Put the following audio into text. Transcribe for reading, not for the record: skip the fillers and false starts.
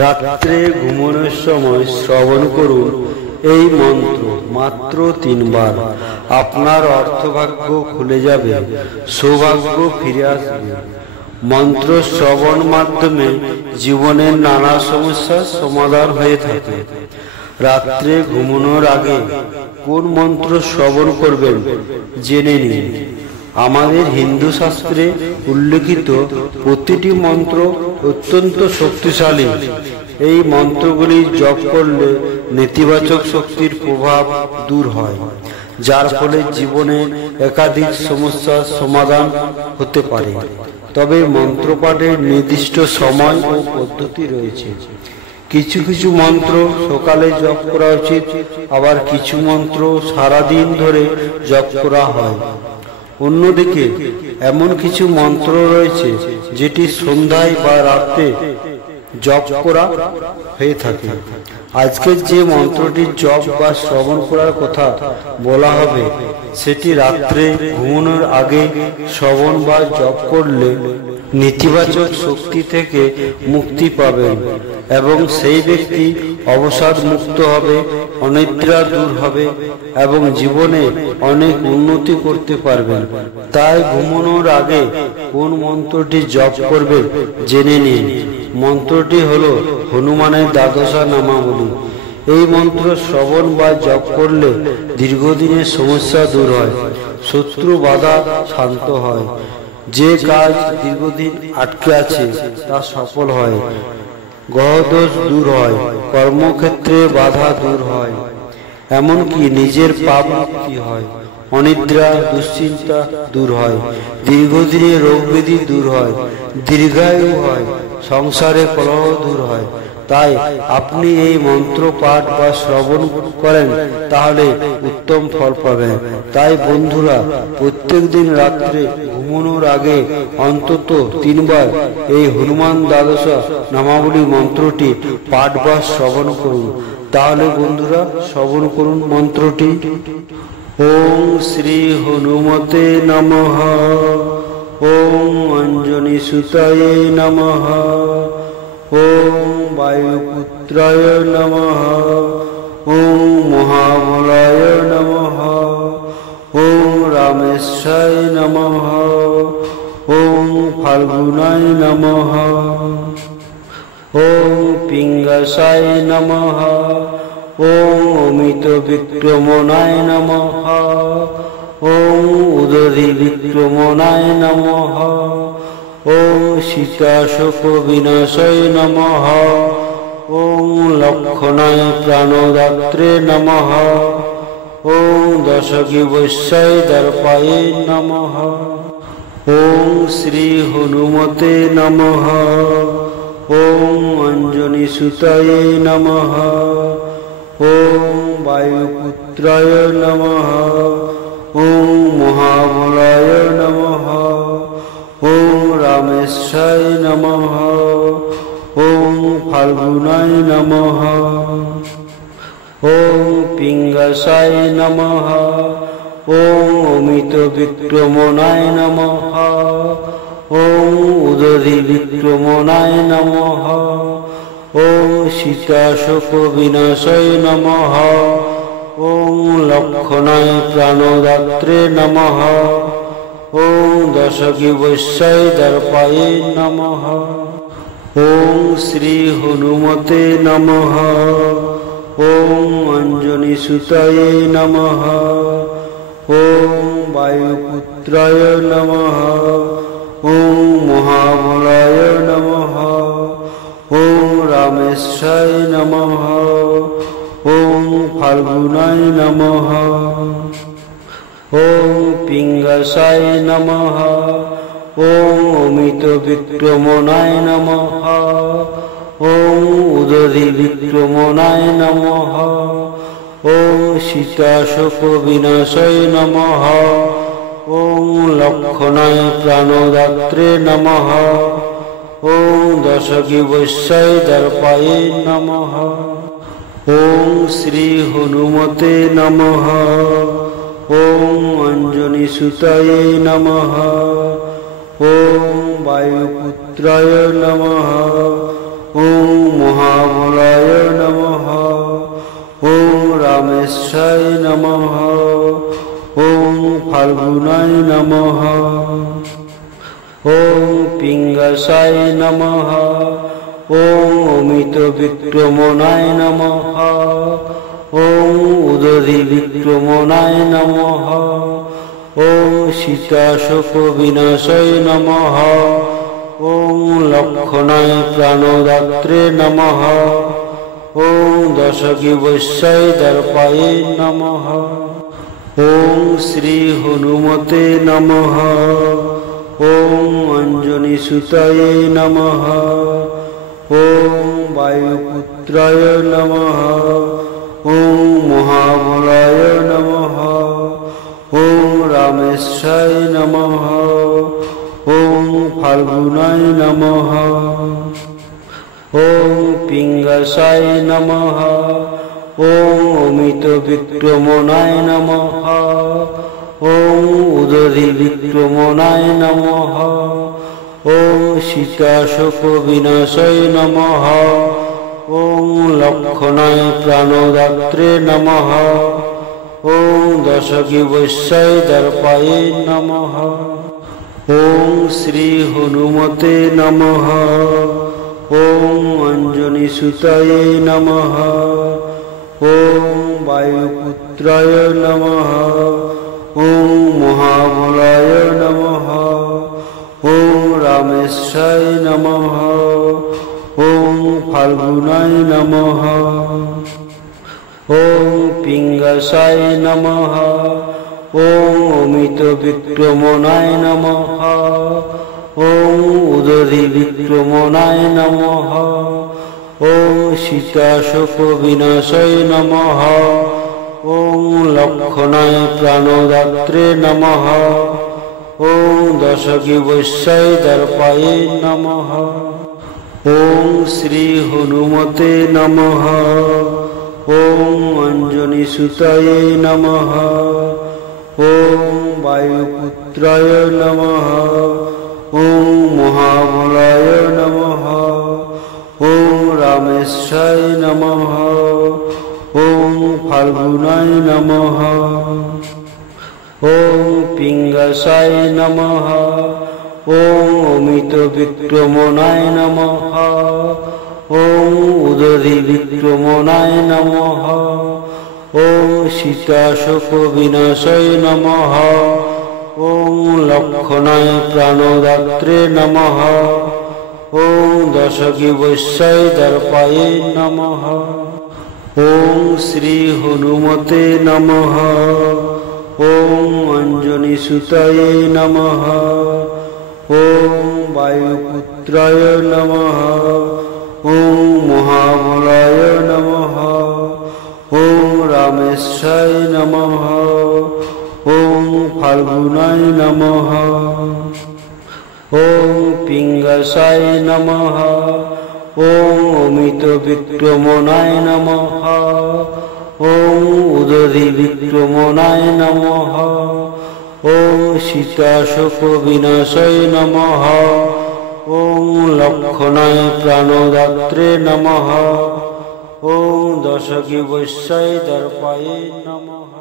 রাত্রে ঘুমানোর সময় শ্রবণ করুন এই মন্ত্র মাত্র 3 বার। আপনার অর্থভাগ্য খুলে যাবে, সৌভাগ্য ফিরে আসবে। মন্ত্র শ্রবণ মাধ্যমে জীবনের নানা সমস্যার সমাধান হয়ে থাকে। রাত্রে ঘুমানোর আগে কোন মন্ত্র শ্রবণ করবেন জেনে নিন। আমাদের হিন্দু শাস্ত্রে উল্লেখিত প্রতিটি মন্ত্র অত্যন্ত শক্তিশালী। এই মন্ত্রগুলি জপ করলে নেতিবাচক শক্তির প্রভাব দূর হয়, যার ফলে জীবনে একাধিক সমস্যার সমাধান হতে পারে। তবে মন্ত্রপাঠের নির্দিষ্ট সময় ও পদ্ধতি রয়েছে। কিছু কিছু মন্ত্র সকালে জপ করা উচিত, আবার কিছু মন্ত্র সারাদিন ধরে জপ করা হয়। অন্যদিকে এমন কিছু মন্ত্র রয়েছে যেটি সন্ধ্যায় বা রাতে জপ করা হয়ে থাকে। আজকে যে মন্ত্রটি জপ বা শ্রবণ করার কথা বলা হবে সেটি রাত্রে ঘুমানোর আগে শ্রবণ বা জপ করলে নেতিবাচক শক্তি থেকে মুক্তি পাবেন এবং সেই ব্যক্তি অবসাদ মুক্ত হবে, অনিদ্রা দূর হবে এবং জীবনে অনেক উন্নতি করতে পারবেন। তাই ঘুমানোর আগে কোন মন্ত্রটি জপ করবেন জেনে নিন। মন্ত্রটি হলো হনুমানের দ্বাদশা নামাবলী। এই মন্ত্র শ্রবণ বা জপ করলে দীর্ঘদিনের সমস্যা দূর হয়, শত্রু বাধা শান্ত হয়, যে কাজ দীর্ঘদিন আটকে আছে তা সফল হয়, গ্রহদোষ দূর হয়, কর্মক্ষেত্রে বাধা দূর হয়, এমনকি নিজের পাপ মুক্তি হয়, অনিদ্রা দুশ্চিন্তা দূর হয়, দীর্ঘদিনের রোগ ব্যাধি দূর হয়, দীর্ঘায়ু হয়, সংসারে কলহ দূর হয়। তাই আপনি এই মন্ত্র পাঠ বা শ্রবণ করেন তাহলে উত্তম ফল পাবেন। তাই বন্ধুরা, প্রত্যেক দিন রাত্রে ঘুমানোর আগে অন্তত 3 বার এই হনুমান দ্বাদশা নামাবলী মন্ত্রটি পাঠ বা শ্রবণ করুন। তাহলে বন্ধুরা শ্রবণ করুন মন্ত্রটি। ওম শ্রী হনুমতে নমঃ। ওম অঞ্জনি সুতায়ে নমঃ। ওম বায়ুপুত্রায় নমঃ। ওম মহাবলায় নমঃ। ওম রামেশায় নমঃ। ওম ফাল্গুনায় নমঃ। ওম পিঙ্গসায় নমঃ। ওম অমিত বিক্রমণায় নমঃ। ওম উদধি বিক্রমণায় নমঃ। ওম সীতাশোক বিনাশায় নমঃ। ওম লক্ষণায় প্রাণদাত্রে নমঃ। ওম দশগী বৈশ্যায় দর্পায়ে নমঃ। ওম শ্রী হনুমতে নমঃ। ওম অঞ্জনি সুতায়ে নমঃ। ওম বায়ুপুত্রায় নমঃ। ওম মহাবলায় নমঃ। ওম রামেশায় নমঃ। ওম ফাল্গুনায় নমঃ। ওম পিঙ্গসায় নমঃ। ওম অমিত বিক্রমণায় নমঃ। ওম উদধি বিক্রমণায় নমঃ। ওম সীতাশোক বিনাশায় নমঃ। ওম লক্ষণায় প্রাণদাত্রে নমঃ। ওম দশগী বৈশ্যায় দর্পায়ে নমঃ। ওম শ্রী হনুমতে নমঃ। ওম অঞ্জনি সুতায়ে নমঃ। ওম বায়ুপুত্রায় নমঃ। ওম মহাবলায় নমঃ। ওম রামেশায় নমঃ। ওম ফাল্গুনায় নমঃ। ওম পিঙ্গসায় নমঃ। ওম অমিত বিক্রমণায় নমঃ। ওম উদধি বিক্রমণায় নমঃ। ওম সীতাশোক বিনাশায় নমঃ। ওম লক্ষণায় প্রাণদাত্রে নমঃ। ওম দশগী বৈশ্যায় দর্পায়ে নমঃ। ওম শ্রী হনুমতে নমঃ। ওম অঞ্জনি সুতায়ে নমঃ। ওম বায়ুপুত্রায় নমঃ। ওম মহাবলায় নমঃ। ওম রামেশায় নমঃ। ওম ফাল্গুনায় নমঃ। ওম পিঙ্গসায় নমঃ। ওম অমিত বিক্রমণায় নমঃ। ওম উদধি বিক্রমণায় নমঃ। ওম সীতাশোক বিনাশায় নমঃ। ওম লক্ষণায় প্রাণদাত্রে নমঃ। ওম দশগ্রীবস্যায় দর্পায়ে নমঃ। ওম শ্রী হনুমতে নমঃ। ওম অঞ্জনীসুতায়ে নমঃ। ওম বায়ুপুত্রায় নমঃ। ওম মহাবলায় নমঃ। ওম রামেশায় নমঃ। ওম ফাল্গুনায় নমঃ। ওম পিঙ্গসায় নমঃ। ওম অমিত বিক্রমণায় নমঃ। ওম উদধি বিক্রমণায় নমঃ। ওম সীতাশোক বিনাশায় নমঃ। ওম লক্ষণায় প্রাণদাত্রে নমঃ। ওম দশগ্রীবস্যায় দর্পায়ে নমঃ। ওম শ্রী হনুমতে নমঃ। ওম অঞ্জনীসুতায়ে নমঃ। ওম বায়ুপুত্রায় নমঃ। ওম মহাবলায় নমঃ। ওম রামেশায় নমঃ। ওম ফাল্গুনায় নমঃ। ওম পিঙ্গসায় নমঃ। ওম অমিত বিক্রমণায় নমঃ। ওম উদধি বিক্রমণায় নমঃ। ওম সীতাশোক বিনাশায় নমঃ। ওম লক্ষণায় প্রাণদাত্রে নমঃ। ওম দশগ্রীবস্যায় দর্পায়ে নমঃ। ওম শ্রী হনুমতে নমঃ। ওম অঞ্জনীসুতায়ে নমঃ। ওম বায়ুপুত্রায় নমঃ। ওম মহাবলায় নমঃ। ওম রামেশায় নমঃ। ওম ফাল্গুনায় নমঃ। ওম পিঙ্গসায় নমঃ। ওম অমিত বিক্রমণায় নমঃ। ওম উদধি বিক্রমণায় নমঃ। ওম সীতাশোক বিনাশায় নমঃ। ওম লক্ষণায় প্রাণদাত্রে নমঃ। ওম দশগ্রীবস্যায় দর্পায়ে নমঃ। ওম শ্রী হনুমতে নমঃ। ওম অঞ্জনীসুতায়ে নমঃ। ওম বায়ুপুত্রায় নমঃ। ওম মহাবলায় নমঃ। ওম রামেশায় নমঃ। ওম ফাল্গুনায় নমঃ। ওম পিঙ্গসায় নমঃ। ওম অমিত বিক্রমণায় নমঃ। ওম উদধি বিক্রমণায় নমঃ। ওম সীতাশোক বিনাশায় নমঃ। ওম লক্ষণায় প্রাণদাত্রে নমঃ। ওম দশগ্রীবস্যায় দর্পায়ে নমঃ।